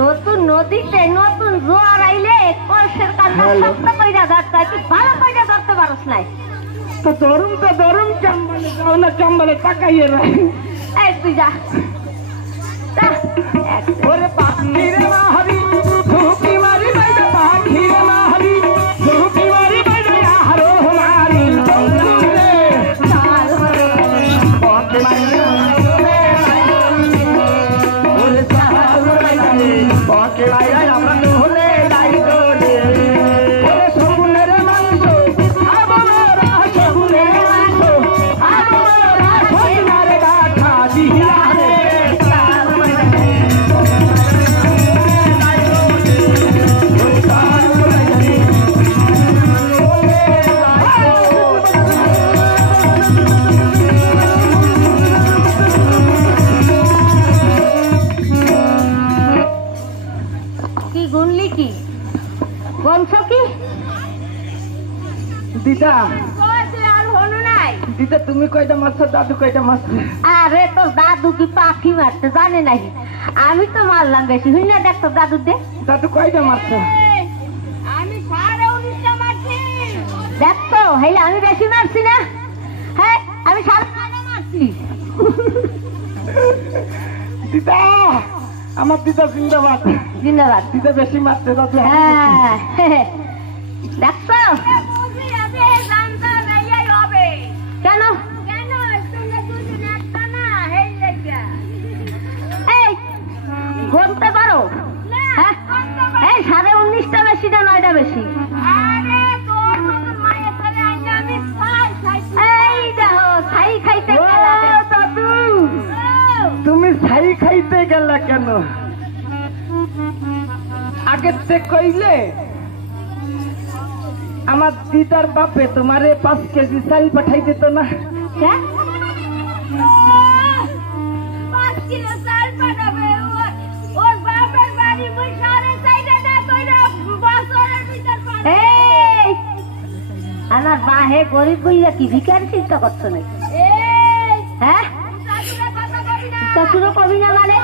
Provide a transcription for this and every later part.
নতুন নদীতে নতুন জোয়ার আইলে কলসের কান্না শক্ত কইরা ধরতে তুই ভালো কইরা ধরতে পারস নাই তো ধরুম চম্বলে যাও না চম্বলে তাকাইয়ে রাখ এই তুই যা ওরে পাখি রে মাহারি ধুকি মারি বাইদা পাখি রে মাহারি ধুকি মারি বাইদা আহারো মারি রে চাল হরে পাখি মারি ওরে চাল হরে পাখি মারি আমরা তো হলে যাই গো রে ওরে সগুনের মাংস আবরা সগুনের মাংস আবরা সগুনের গাঠা দিলা রে চাল দিদা দিদা তুমি কয়টা মারছো দাদু কয়টা মারছো? আরে তোর দাদু কি পাখি মারতে জানে নাকি? আমি তো মারলাম বেশি হই না। দেখ তোর দাদু দে। দাদু কয়টা মারছো? আমি 19.5টা মারছি। দেখ তো হেলে আমি বেশি মারছি না? হ্যাঁ আমি 9.5টা মারছি। দিদা আমার দিদা জিন্দাবাদ জিন্দাবাদ। দিদা বেশি মারছে দাদু। হ্যাঁ দেখ তো কেন বলতে পারো? হ্যাঁ 19.5টা বেশি না 9টা বেশি? এই দেখো ছাই খাইতে দাদু। তুমি ছাই খাইতে গেলা কেন? আগের থেকে কইলে আমার দিদার বাপে তোমারে 5 কেজি চাল পাঠাই দিত না? 5 কিলো চাল পাঠাবে? ওর বাপের বাড়ি মুই 4.5 না কইরা বছরের ভিতর পাঠাবে। এই আমার বাহে গরিব বইলা কি ভিখারি চিন্তা করছো নাকি? হ্যাঁ শ্বশুরও কবি না মানে?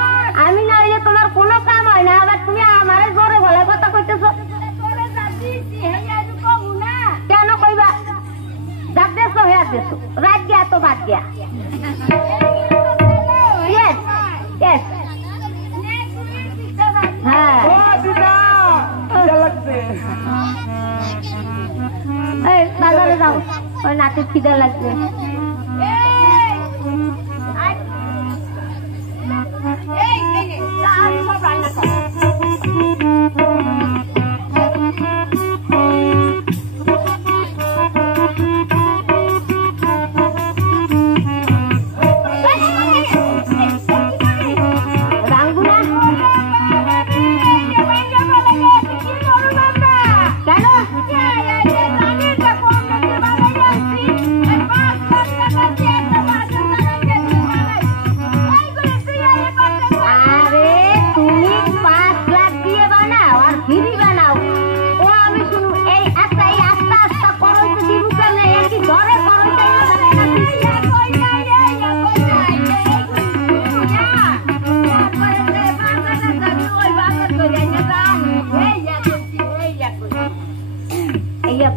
আমি না হইলে তোমার কোনো কাম হয় না, আবার তুমি আমারে জোরে বলে কথা কইতেছো কেন? কইবা যাক দেছো হ্যাঁ দেছো রাত গিয়া তো বাদ গিয়া। হ্যাঁ বাজারে যাও, ওই নাতির খিদা লাগবে।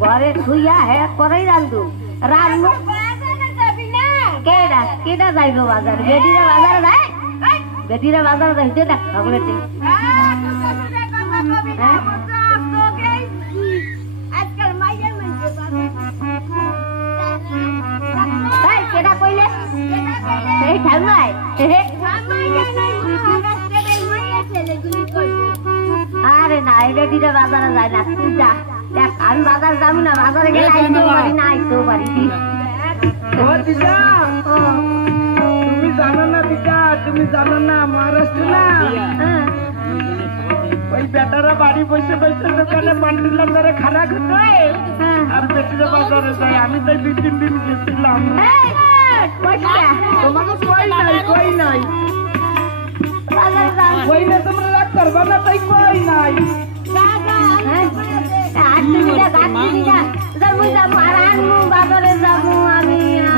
ঘরে শুইয়া হে করে রান্ধু রান্নু কেডা কেডা যাইব বাজার? বেডিরা বাজার যায়, বেডিরা বাজার যাইতে দেখ বেটি। ভাই বেটিরা বাজারে যায় না, তুই যা। দেখ আমি বাজার যাবো না, বাজারে গেলে আইতেও পারি না আইতেও পারি। ও দিদা, তুমি জানো না দিদা, তুমি জানো না মহারাষ্ট্র না ওই বেটারা বাড়ি বসে বসে দোকানে পান্ডিলাম ধরে খানা খেতে আর বেটিরা বাজারে যায়। আমি তাই 2-3 দিন গেছিলাম। তোমাকে কই নাই, কই নাই, কই না, তোমরা রাগ করবা না, তাই কই নাই।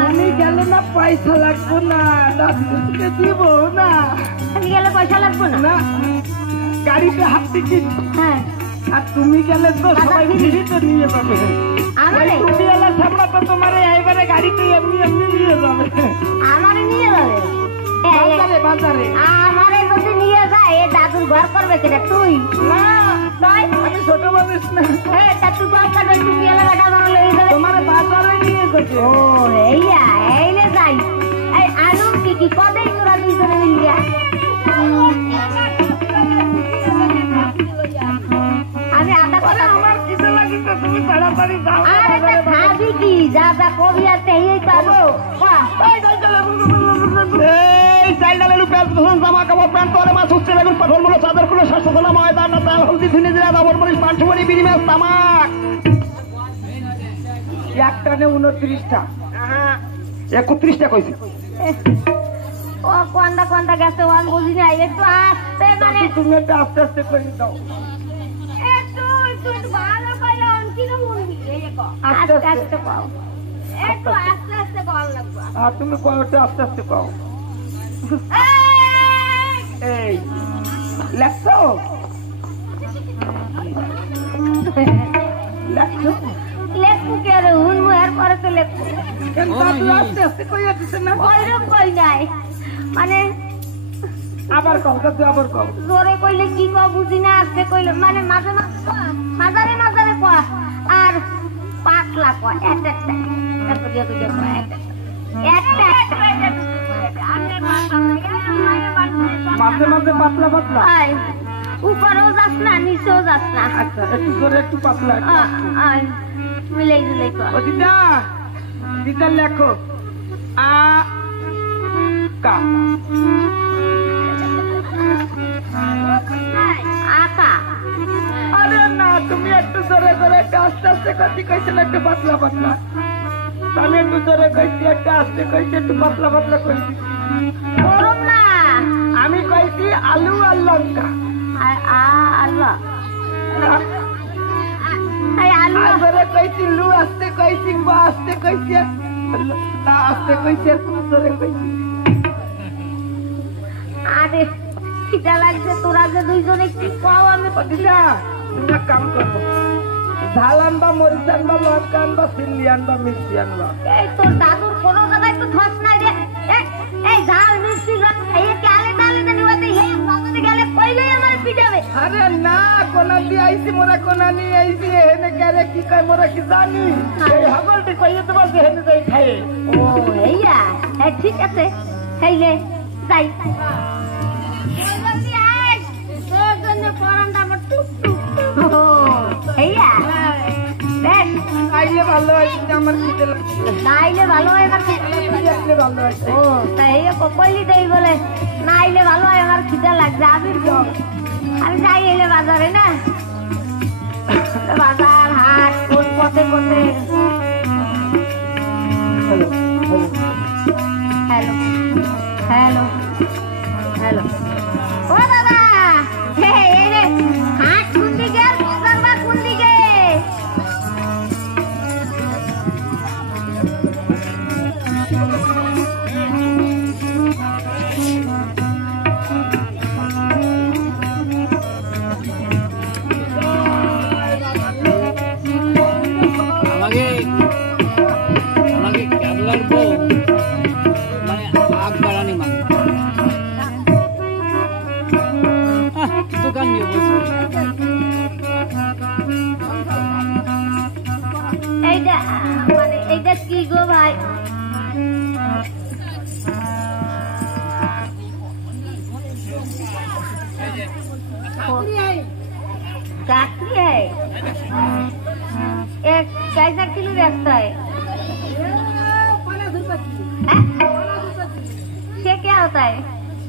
আমি গেলে না পয়সা লাগবো না, দাদুকে দিব না। গেলে পয়সা লাগবো না, না গাড়িতে হাত টিকিট। আর তুমি গেলে তো সবাই ফ্রিতে নিয়ে যাবে। তুমি এলে সামনে তো তোমার এইবারে গাড়িতে এমনি এমনি নিয়ে যাবে। আমারে নিয়ে যাবে বাজারে, বাজারে আমারে যদি নিয়ে যায় এ দাদুর ঘর করবে সেটা তুই না, তাই আমি ছোট মানুষ না। তা তুই ঘর করবে, তুই গেলে বেটা আমার লয়ে যাবে। তোমার বাজারে নিয়ে যাবে। ও এইয়া এইলে যাই। এই আলুম কি কদেই তোরা দুইজনে মিলিয়া আমি আধা কথা আমার কিছু লাগি তো তুমি তাড়াতাড়ি যাও। আরে তা খাবি কি, যা যা কবি আর তেই পাবো। এই চাইল্ড আলু পেঁয়াজ রসুন জামা কাপড় প্যান্ট তোরে মাছ উঠছে বেগুন পাথর মূল চাদর কুলো স্বাস্থ্য তোলা ময়দান তেল হলদি ধুনে জিরা দাবর মরিচ পাঁচশো বিড়ি মাছ তামাক। একটা নে 29টা, 31টা কইছি। ও কোনটা কোনটা গেছে ওয়ান বুঝি নাই, একটু আস্তে মানে তুমি একটু আস্তে আস্তে করে দাও। একটু ভালো করে অনকিনো মুন্ডি এই কো আস্তে আস্তে কও, একটু আস্তে আস্তে কল লাগবে। আর তুমি কয়টা আস্তে আস্তে কও। এই লেখছো লেখছো লেখু কে রে হুন মুহের পরে তো লেখু কেন দাদু আস্তে আস্তে কইয়া দিছে না? ওইরকম কই নাই, মানে আবার কও দাদু, আবার কও। জোরে কইলে কি কও বুঝি না, আস্তে কইলে মানে মাঝে মাঝে কও, মাঝারে মাঝারে কও আর পাতলা কও একটা একটা এত দিয়ে কইয়া কও একটা মাঝে মাঝে পাতলা পাতলা। আই উপরেও যাস না নিচেও যাস না। আচ্ছা একটু জোরে একটু পাতলা। আই মিলাই মিলাই কর। ও দিদা, দিদা লেখো আ কা। আকা। আরে না, তুমি একটু জোরে জোরে একটু আস্তে আস্তে কইছি, কইছিলে একটু পাতলা পাতলা। আমি একটু জোরে কইছি, একটু আস্তে কইছি, একটু পাতলা পাতলা কইছি। গরম না, আমি কইছি আলু আর লঙ্কা। আলু আলু জোরে কইছি লু, আস্তে কইছি বা আস্তে কইছি না, আস্তে কইছি জোরে কইছি। আরে খিদা লাগছে, তোরা যে দুইজনে কি পাও আমি দিদা তুমি এক কাম করবো, ঝাল আনবা, মরিচ আনবা, লঙ্কা আনবা, চিল্লি আনবা, মিষ্টি আনবা। এই তোর দাদুর কোনো জায়গায় তো ধস নাই রে। এই ঝাল মিষ্টি এই কালে তালে দেন ওতে এই বাজারে গেলে কইলেই আমার পিটাবে। আরে না, কোনা দিয়ে আইছি, মোরা কোনা নিয়ে আইছি, এনে গেলে কি কয় মোরা কি জানি। এই হাগলটি কইয়ে দেবা যে হেনে যাই খায়। ও এইয়া, হ্যাঁ ঠিক আছে, খাইলে যাই। জলদি আয়, তোর জন্য পরান্ডা আমার টুক টুক। ও এইয়া দেখ, আইলে ভালো হইছে, আমার খিদে লাগছে। নাইলে ভালো হয় আমার আসলে ভালো হইছে। ও তাই কইলি দেই বলে নাইলে ভালো হয় আমার খিদা লাগছে। আমি যাই এলে বাজারে না, বাজার হাট কোন পথে পথে। হ্যালো হ্যালো হ্যালো, ও দাদা, এই রে হাট কোন দিকে আর বাজার বা কোন দিকে? चाकरी है एक कैसा किलो बेचता है? से क्या होता है?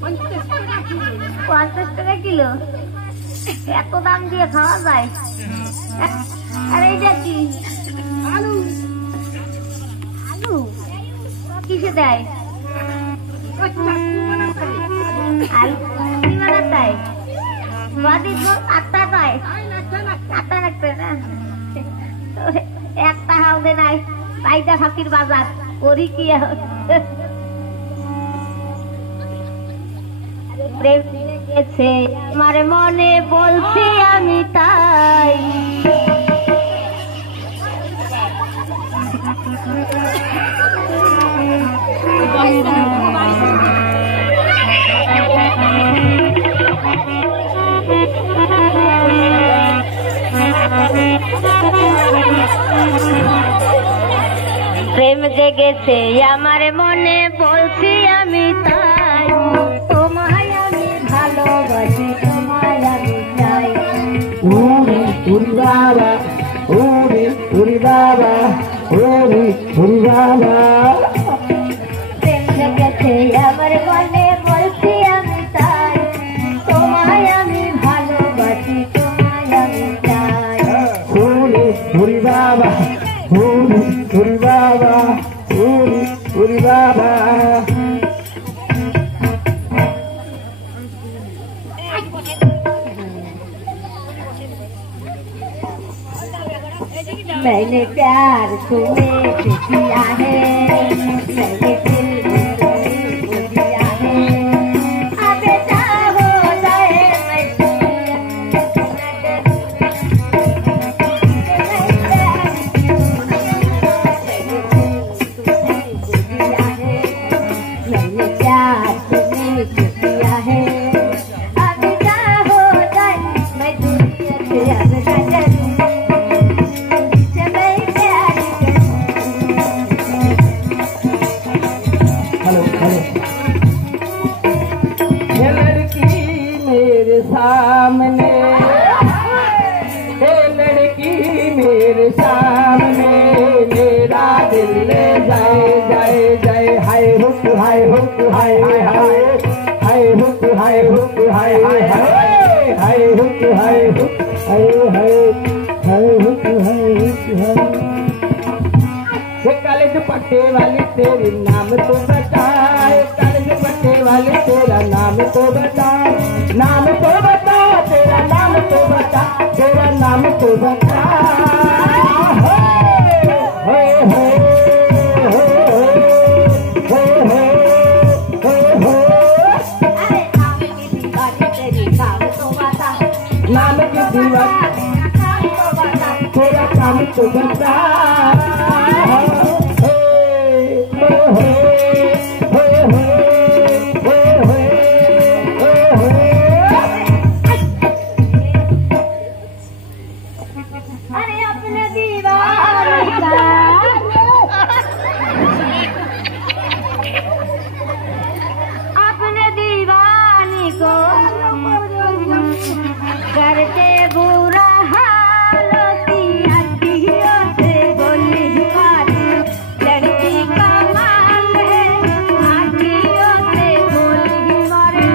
50 টাকা কিলো। এত দাম দিয়ে খাওয়া যায়? আর এইটা কি? আলু। আলু কিসে দেয়? আলু কি বানাতে হয়? বাদি তো আটা দেয়। আটা লাগবে না। একটা হাওদে নাই তাইটা ফাঁকির বাজার করি কি প্রেম গেছে আমার মনে বলছি আমি তাই প্রেম জেগেছে আমার মনে বলছি আমি তাই তোমায় আমি ভালোবাসি তোমায় আমি চাই উরি উরি বাবা উরি উরি বাবা উরি উরি বাবা প্রেম জেগেছে আমার মনে বলছি আমি তাই তোমায় আমি ভালোবাসি তোমায় আমি চাই উরি উরি বাবা উরি উরি বাবা উরি উরি বাবা मैंने प्यार तुम्हें किया है मैंने दिल तुमको दिया है अब चाहो जाए मैं मैंने प्यार तुम्हें किया है अब चाहो जाए मैं दुनिया से अब सामने हे लड़की मेरे सामने मेरा दिल ले जाए जाए जाए हाय हुक हाय हुक हाय हाय हाय हाय हुक हाय हुक हाय हाय हाय हाय हुक हाय हुक हाय हाय हाय हुक हाय हुक हाय काले दुपट्टे वाली तेरे नाम तो बताए काले दुपट्टे वाली तेरा नाम तो बता नाम तो बता तेरा नाम तो बता तेरा नाम तो बता नाम की दीवानी तेरा काम तो बता करते बुरा हाल की हड्डियों से बोली मारी लड़की का माल है हड्डियों से बोली मारी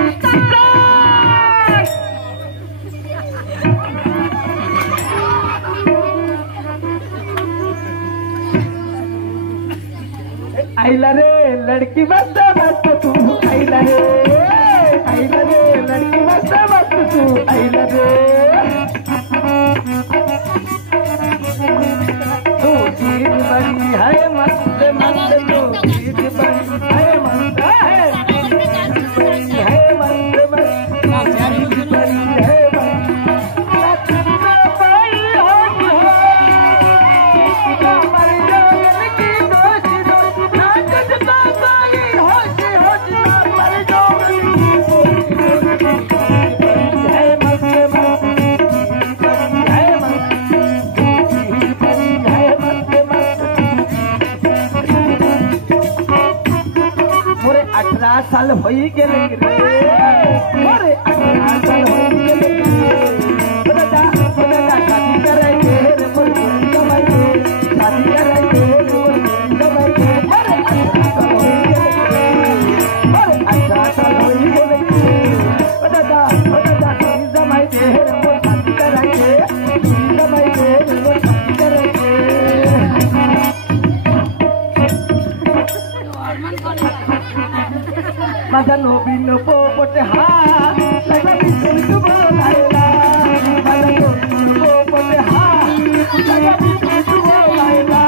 आइला रे लड़की मस्त मस्त तू आइला रे लड़की मस्त मस्त तू आइला रे तू चीज बनी है मस्त मस्त तू चीज बनी है मस्त है मस्त मस्त चीज बनी है साल होई गेले रे मोरे 18 साल होई गेले रे बता राजा नवीन पोपट हा लगा बिचू बोलायला राजा नवीन पोपट हा लगा बिचू बोलायला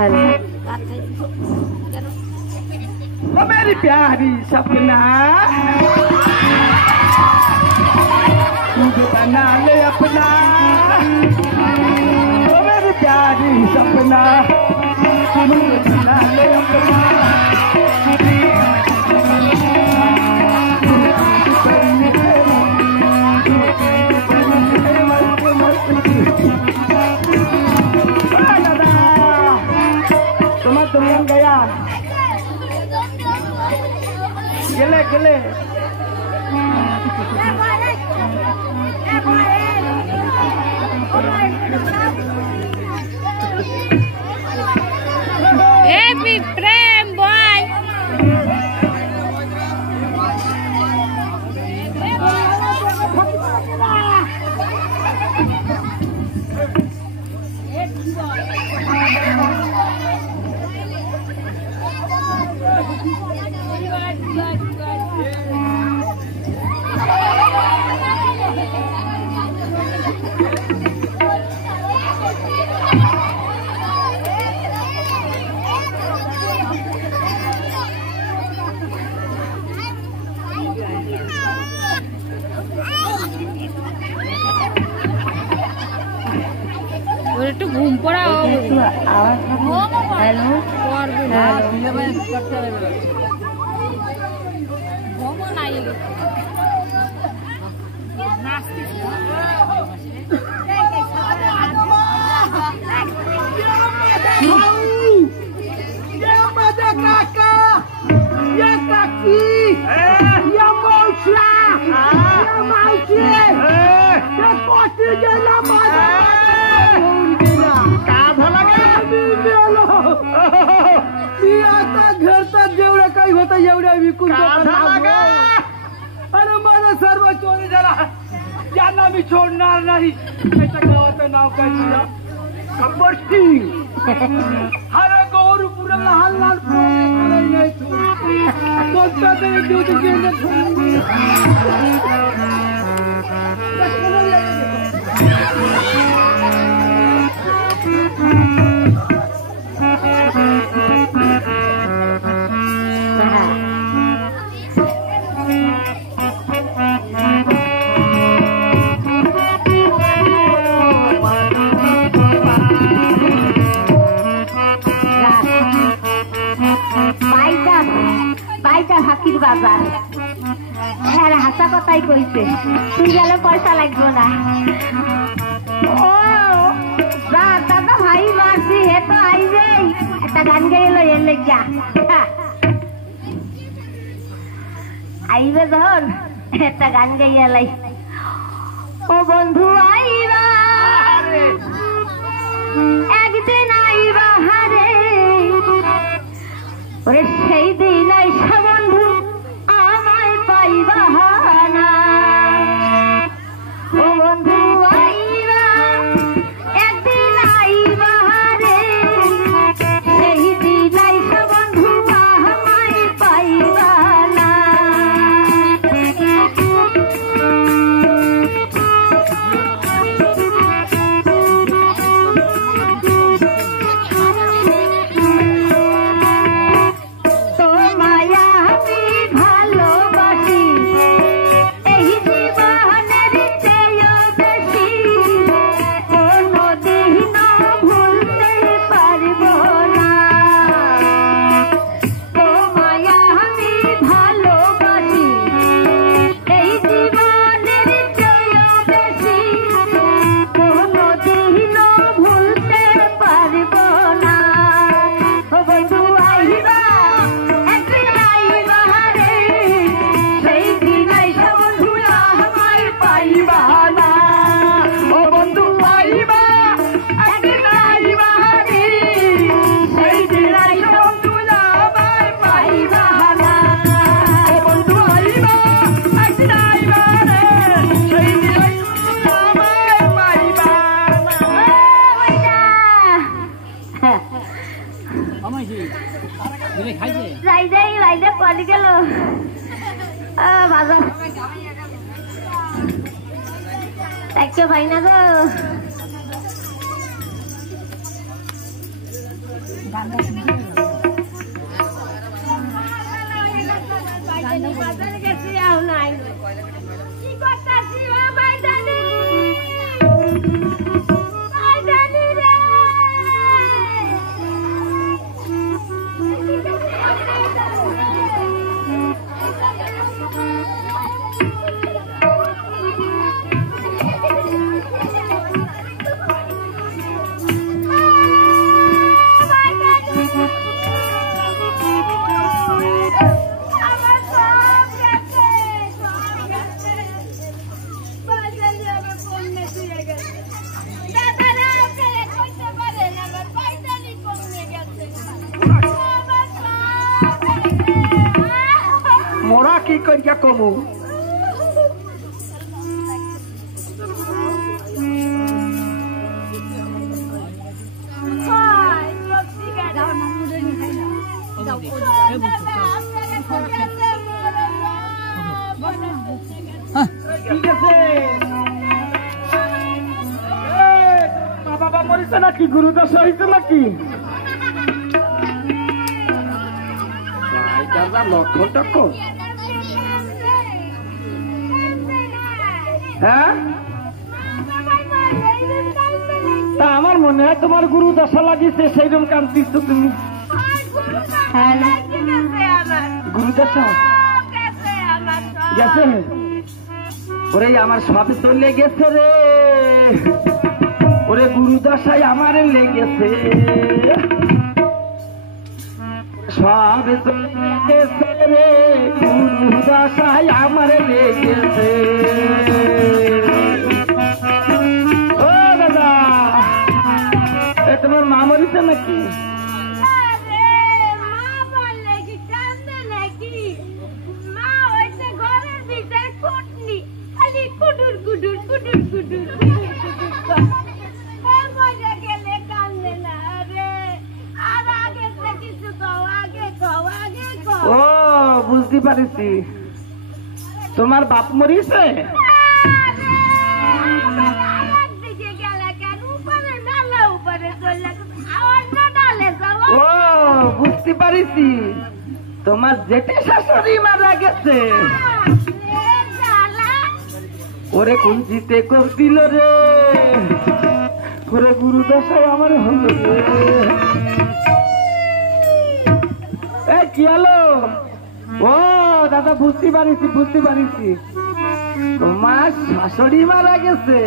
हेलो मेरी प्यारी सपना मुझे बना ले अपना मेरी प्यारी सपना मुझे बना ले अपना तुम गया गिले गिले Happy Prem boy. একটু ঘুম পড়া হ্যালো घरचा जेवढं काही होतं एवढ्या विकून अरे माझा सर्व चोरी झाला यांना मी सोडणार नाही त्याच्या गावाचं नाव काय तुझं गब्बर सिंग अरे गौर पुरा लहान लहान नाही कोणता तरी ड्युटी হাকির বাজার হ্যাঁ হাসা কথাই কইছে তুই গেলে পয়সা লাগবে না ও দাদা ভাই মারছি হে তো আইবে একটা গান গাইল এর লেগা আইবে যখন একটা গান গাইয়ালাই ও বন্ধু আইবা একদিন আইবা হারে ওরে সেই দিন আইসা বন্ধু আমায় পাইবা না ও বন্ধু আইবা একদিন আইবা রে সেই দিন আইসা বন্ধু আমায় পাইবা না মায়া রাইডে পড়ে গেল বাজার একটা ভাই না গো বাজারে গেছি আও নাই কি করতাছি ও ভাইজানি ভাইজানি রে মোরা কি করিয়া কমু ঠিক আছে বাবা মরিছে নাকি গুরুদশা হয়েছে নাকি লক্ষ টক্ষ হ্যাঁ তা আমার মনে হয় তোমার গুরু দশা লাগিয়েছে সেইরকম কান্তিস তো তুমি গুরু দশা গেছে ওরে আমার সব চলে গেছে রে ওরে গুরু দশায় আমার লেগেছে সব চলে গেছে রে গুরু দশায় আমার লেগেছে ও দাদা তোমার মা মরিছে নাকি ও বুঝতে পারিছি তোমার বাপ মরিছে ও বুঝতে পারিছি তোমার জেঠি শাশুড়ি মারা গেছে ওরে কুঞ্চিতে কর দিল রে ওরে গুরু দশায় আমার হলো রে কি হলো ও দাদা বুঝতে পারিছি তোমার শাশুড়ি মারা গেছে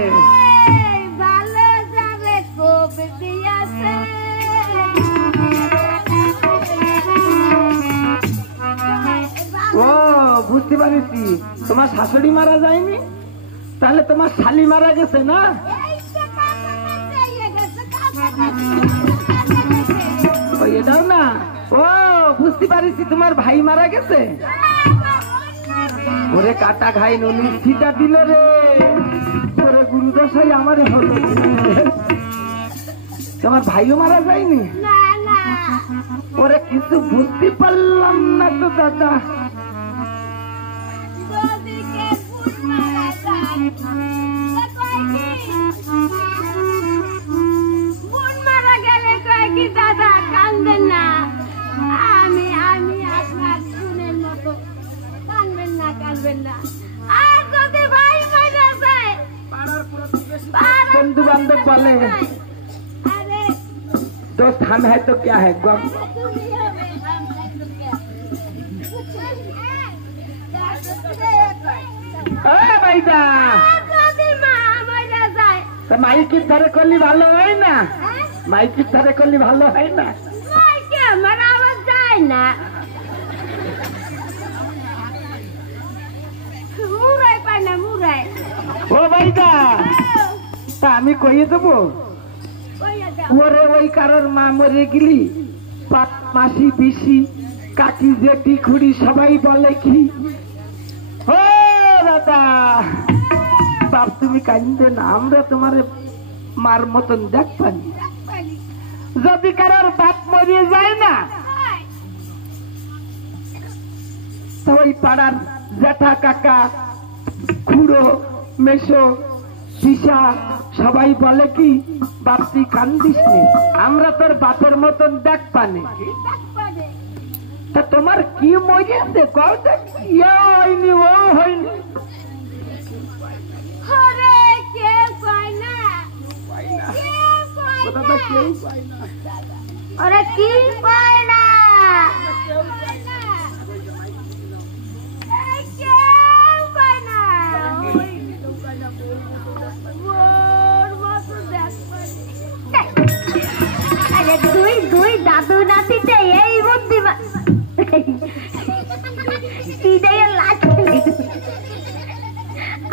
ও বুঝতে পারিছি তোমার শাশুড়ি মারা যায়নি তাহলে তোমার শালি মারা গেছে না এটাও না ও বুঝতে পারিছি তোমার ভাই মারা গেছে ওরে কাটা ঘাই নুনি ছিটা দিল রে ওরে গুরুদশাই আমার হলো তোমার ভাইও মারা যায়নি ওরে কিছু বুঝতে পারলাম না তো দাদা দাদা কান্দেন না আমি আপনার শুনের মতো কানবেন না আর যদি ভাই মারা যায় बंधु बांधव बोले दोस्त हम है तो क्या है गम भाईदा तो माई की तरह करली ভালো হয় না माई की तरह करली ভালো হয় না না মুরাই পায় না মুরাই ও ভাইদা তা আমি কইয়ে দেবো ওরে ওই কারোর মা মরে গেলি মাসি পিসি কাকি জেঠি খুড়ি সবাই বলে কি ও দাদা বাপ তুমি কান্দে না আমরা তোমার মার মতন দেখবানি যদি কারোর বাপ মরিয়ে যায় না ওই পাড়ার জ্যাঠা কাকা খুড়ো মেশো পিসা সবাই বলে কি বাপ তুই কান্দিস নে, আমরা তোর বাপের মতন দেখ পানে। তা তোমার কি মজেছে কও দেখি? হয়নি ও হয়নি। আরে কেউ কয় না, কথা কেউ পায় না। আরে কি কয় না, কেউ কয় না। আরে দুই দুই দাদু নাতিতে এই বুদ্ধিমান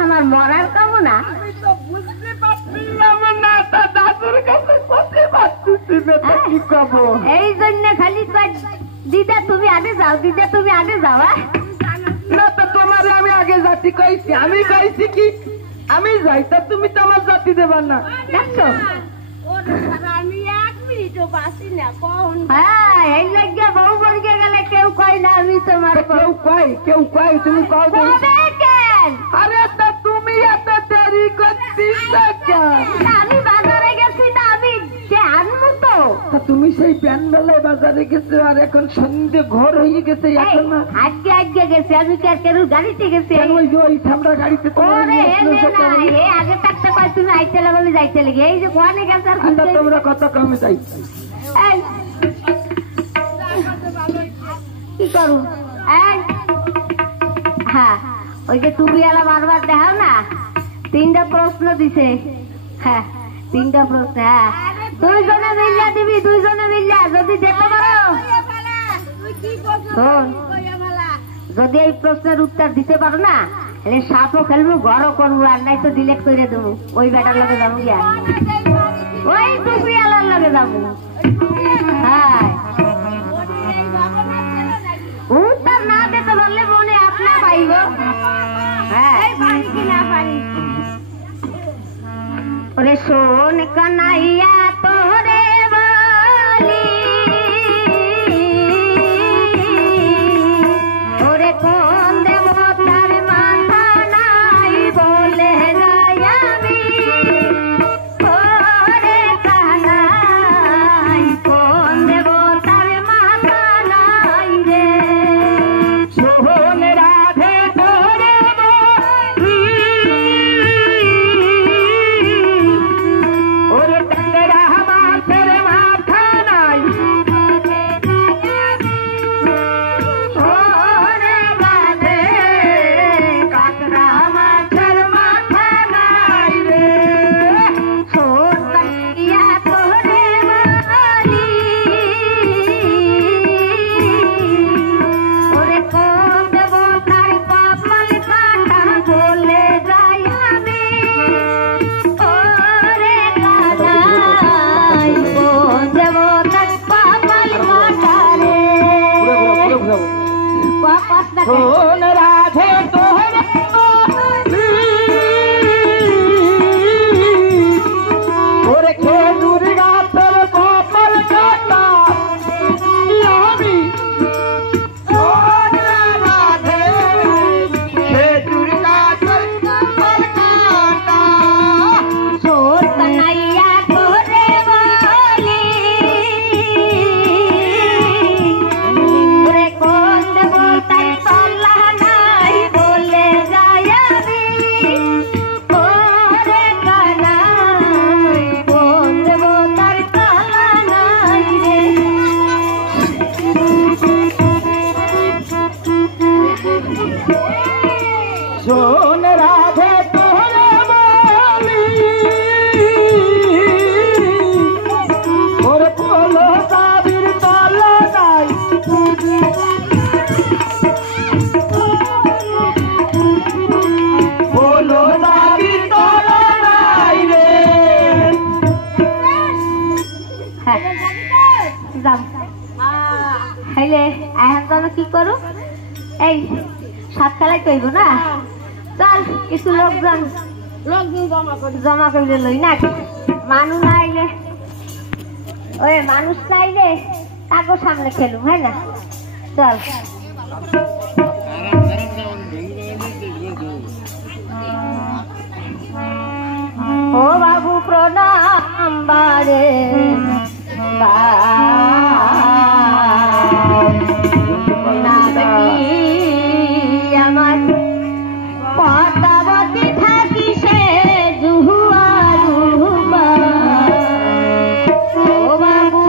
আমার মরার কামনা বুঝতে পারছিলাম না, তা দাদুর কাছে বসে পাচ্ছি না কি খাবো। এই জন্য খালি দিদা তুমি আগে যাও, দিদা তুমি আগে যাও। না তো তোমার আমি আগে জাতি কইছি, আমি কইছি কি আমি যাই, তা তুমি তো আমার জাতি দেবা না। দেখছো আমি 1 মিনিটও বাঁচি না। কখন হ্যাঁ এই লাগিয়া বউ বর্গে গেলে কেউ কয় না আমি তোমার কেউ কয় তুমি কও তো। কেন আরে তা তুমি এত দেরি করছিস কেন? আমি বাজারে গেছি না, আমি যে আনবো তো। তা তুমি সেই প্যান্ডেলায় বাজারে গেছো আর এখন সন্ধে ঘর হয়ে গেছে এখন না? আজকে আজকে গেছি আমি, কি আর কেন গাড়িতে গেছি? কেন ওই যে ওই ঠান্ডা গাড়িতে ওরে এ আগে থাকতে পাই তুমি আইতে লাগে আমি যাইতে লাগে। এই যে কোয়ানে গেছে আর আচ্ছা তোমরা কত কমে যাই এই কি করু? এই হ্যাঁ ওই যে তুমি এলা বারবার দেখাও না, 3টা প্রশ্ন দিছে। হ্যাঁ 3টা প্রশ্ন। হ্যাঁ 2 জনে মিল্লা দিবি, 2 জনে মিল্লা যদি দিতে পারো। শোন, যদি এই প্রশ্নের উত্তর দিতে পারো না তাহলে সাপও খেলবো, ঘরও করবো, আর নাই তো ডিলেট করে দেবো। ওই বেটার লগে যাবো গিয়া, ওই টুপি আলার লগে যাবো। হ্যাঁ উত্তর না দিতে পারলে মনে আপনার পাইব। হ্যাঁ পারি কি না পারি। ওরে শোন কানাইয়া তোরে বলি, ওরে কোন দেবতার মাথা নাই বলে যাই আমি। ওরে কানাই কোন দেবতার মাথা নাই রে। শোন রাধে তোরে বলি, ওরে টাঙ্গরা মাছের মাথা নাই। ওরে রাধে কাকড়া মাছের মাথা নাই রে। শোন কানিয়া তোরে বলি, ওরে কোন দেবতার কপাল কাটা বলে যাই আমি। ওরে কানাই কোন দেবতার কপাল কাটা রে। কপালটা শোন রাধে তোরে বলি, ওরে খেজুর গাছের কপাল কাটা আমি। শোন রাধে খেজুর গাছের কপাল কাটা। শোন কানাইয়া তোরে বলি, ওরে কোন দেবতার তলা নাই বলে যাই আমি। ওরে কানাই কোন দেবতার তলা নাই রে। শোন রাধে তোরে বলি, ওরে পোলো দাবির তলা নাই। পোলো দাবির তলা নাই রে। হ্যাঁ যাম খাইলে এখন তো আমি কি করু? এই সাত খেলাই কইব না, চল কিছু লোকজন জমা করে লই না। মানুষ না আইলে, ওই মানুষ না আইলে কাগজ সামনে খেলুম, হ্যাঁ না? চল নাম্বারে আমার পদ্মাবতী থাকি সে জুহুয়ারুবা ও বাবু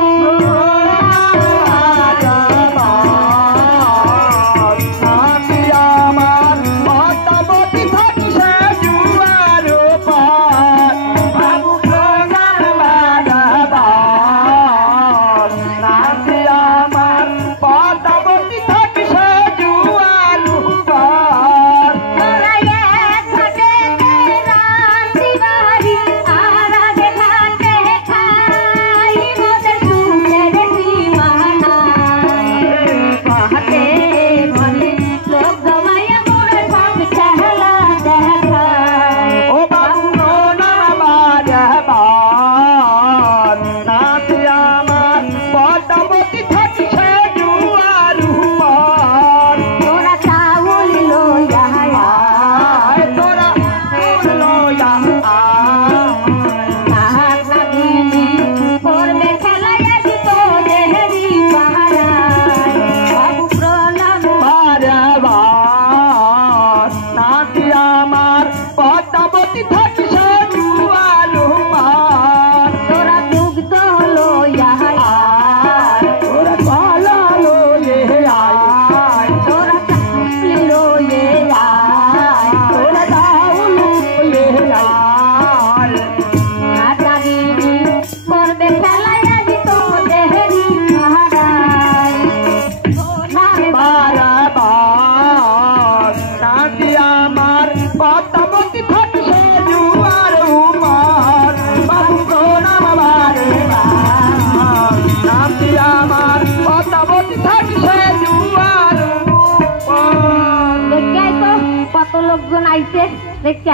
কত লোকজন আইছে দেখতে